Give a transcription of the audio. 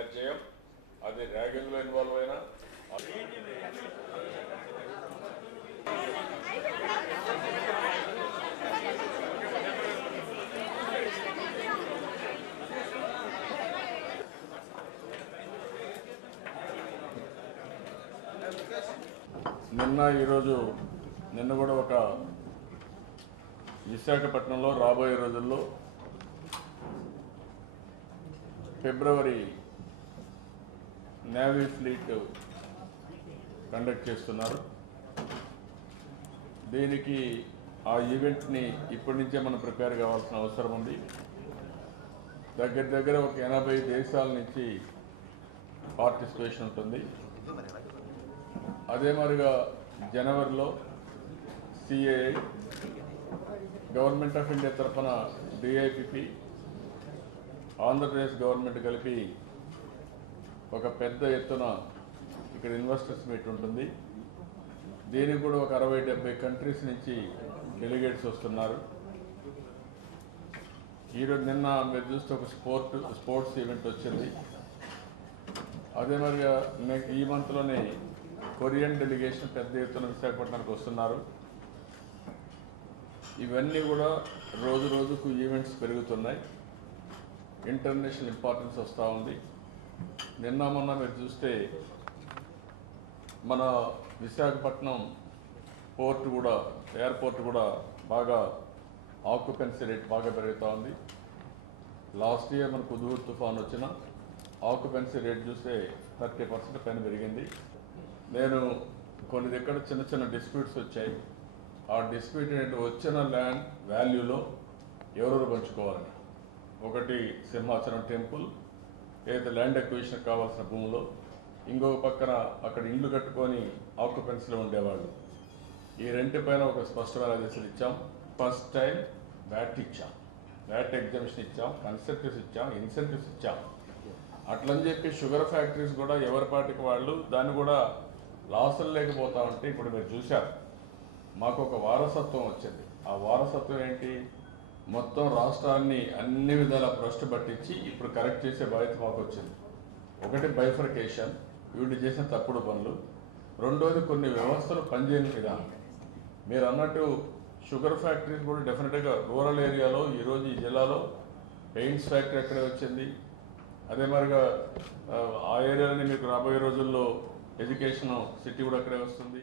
తయారు చేయం. అది ర్యాగింగ్లో ఇన్వాల్వ్ అయినా. నిన్న ఈరోజు నిన్న కూడా ఒక విశాఖపట్నంలో రాబోయే రోజుల్లో ఫిబ్రవరి నేవీ ఫ్లీట్ కండక్ట్ చేస్తున్నారు. దీనికి ఆ ఈవెంట్ని ఇప్పటి నుంచే మనం ప్రిపేర్ కావాల్సిన అవసరం ఉంది. దగ్గర దగ్గర ఒక ఎనభై దేశాల నుంచి పార్టిసిపేషన్ ఉంటుంది. అదే మరిగా జనవరిలో సిఏఐ గవర్నమెంట్ ఆఫ్ ఇండియా తరఫున డిఐపిపి ఆంధ్రప్రదేశ్ గవర్నమెంట్ కలిపి ఒక పెద్ద ఎత్తున ఇక్కడ ఇన్వెస్టర్స్ మీట్ ఉంటుంది. దీనికి కూడా ఒక అరవై డెబ్బై కంట్రీస్ నుంచి డెలిగేట్స్ వస్తున్నారు. ఈరోజు నిన్న మీరు చూస్తే ఒక స్పోర్ట్ స్పోర్ట్స్ ఈవెంట్ వచ్చింది. అదే మరిగా ఈ మంత్లోనే కొరియన్ డెలిగేషన్ పెద్ద ఎత్తున విశాఖపట్నానికి వస్తున్నారు. ఇవన్నీ కూడా రోజు రోజుకు ఈవెంట్స్ పెరుగుతున్నాయి. ఇంటర్నేషనల్ ఇంపార్టెన్స్ వస్తూ ఉంది. నిన్న మొన్న మీరు చూస్తే మన విశాఖపట్నం పోర్ట్ కూడా ఎయిర్పోర్ట్ కూడా బాగా ఆక్యుపెన్సీ రేట్ బాగా పెరుగుతూ ఉంది. లాస్ట్ ఇయర్ మనకు ఉదూరు తుఫాన్ వచ్చిన ఆక్యుపెన్సీ రేట్ చూస్తే థర్టీ పర్సెంట్ పైన పెరిగింది. నేను కొన్ని దగ్గర చిన్న చిన్న డిస్ప్యూట్స్ వచ్చాయి. ఆ డిస్ప్యూట్ ఏంటంటే వచ్చిన ల్యాండ్ వాల్యూలో ఎవరెవరు పంచుకోవాలని. ఒకటి సింహాచలం టెంపుల్ ఏదైతే ల్యాండ్ అక్విజిషన్ కావాల్సిన భూమిలో ఇంకొక పక్కన అక్కడ ఇండ్లు కట్టుకొని ఆక్యుపెన్సీలో ఉండేవాళ్ళు. ఈ రెంటి పైన ఒక స్పష్టమైన ఆదేశాలు ఇచ్చాం. ఫస్ట్ టైం వ్యాట్ ఇచ్చాం. వ్యాట్ ఎగ్జామిషన్ ఇచ్చాం. కన్సెప్టివ్స్ ఇచ్చాం. ఇన్సెంటివ్స్ ఇచ్చాం. అట్లని చెప్పి షుగర్ ఫ్యాక్టరీస్ కూడా ఎవరి పాటికి వాళ్ళు దాన్ని కూడా లాసులు లేకపోతా ఉంటే ఇప్పుడు మీరు చూశారు. మాకు ఒక వారసత్వం వచ్చింది. ఆ వారసత్వం ఏంటి? మొత్తం రాష్ట్రాన్ని అన్ని విధాల భ్రష్టు పట్టించి ఇప్పుడు కరెక్ట్ చేసే బాధ్యత మాకు వచ్చింది ఒకటి బైఫర్కేషన్ వీళ్ళు చేసిన తప్పుడు పనులు. రెండోది కొన్ని వ్యవస్థలు పనిచేయని విధానం. మీరు అన్నట్టు షుగర్ ఫ్యాక్టరీస్ కూడా డెఫినెట్గా రూరల్ ఏరియాలో ఈరోజు ఈ జిల్లాలో పెయింట్స్ ఫ్యాక్టరీ అక్కడే వచ్చింది. అదే మరిగా ఆ, ఆ ఏరియాలోనే మీకు రాబోయే రోజుల్లో ఎడ్యుకేషన్ సిటీ కూడా అక్కడే వస్తుంది.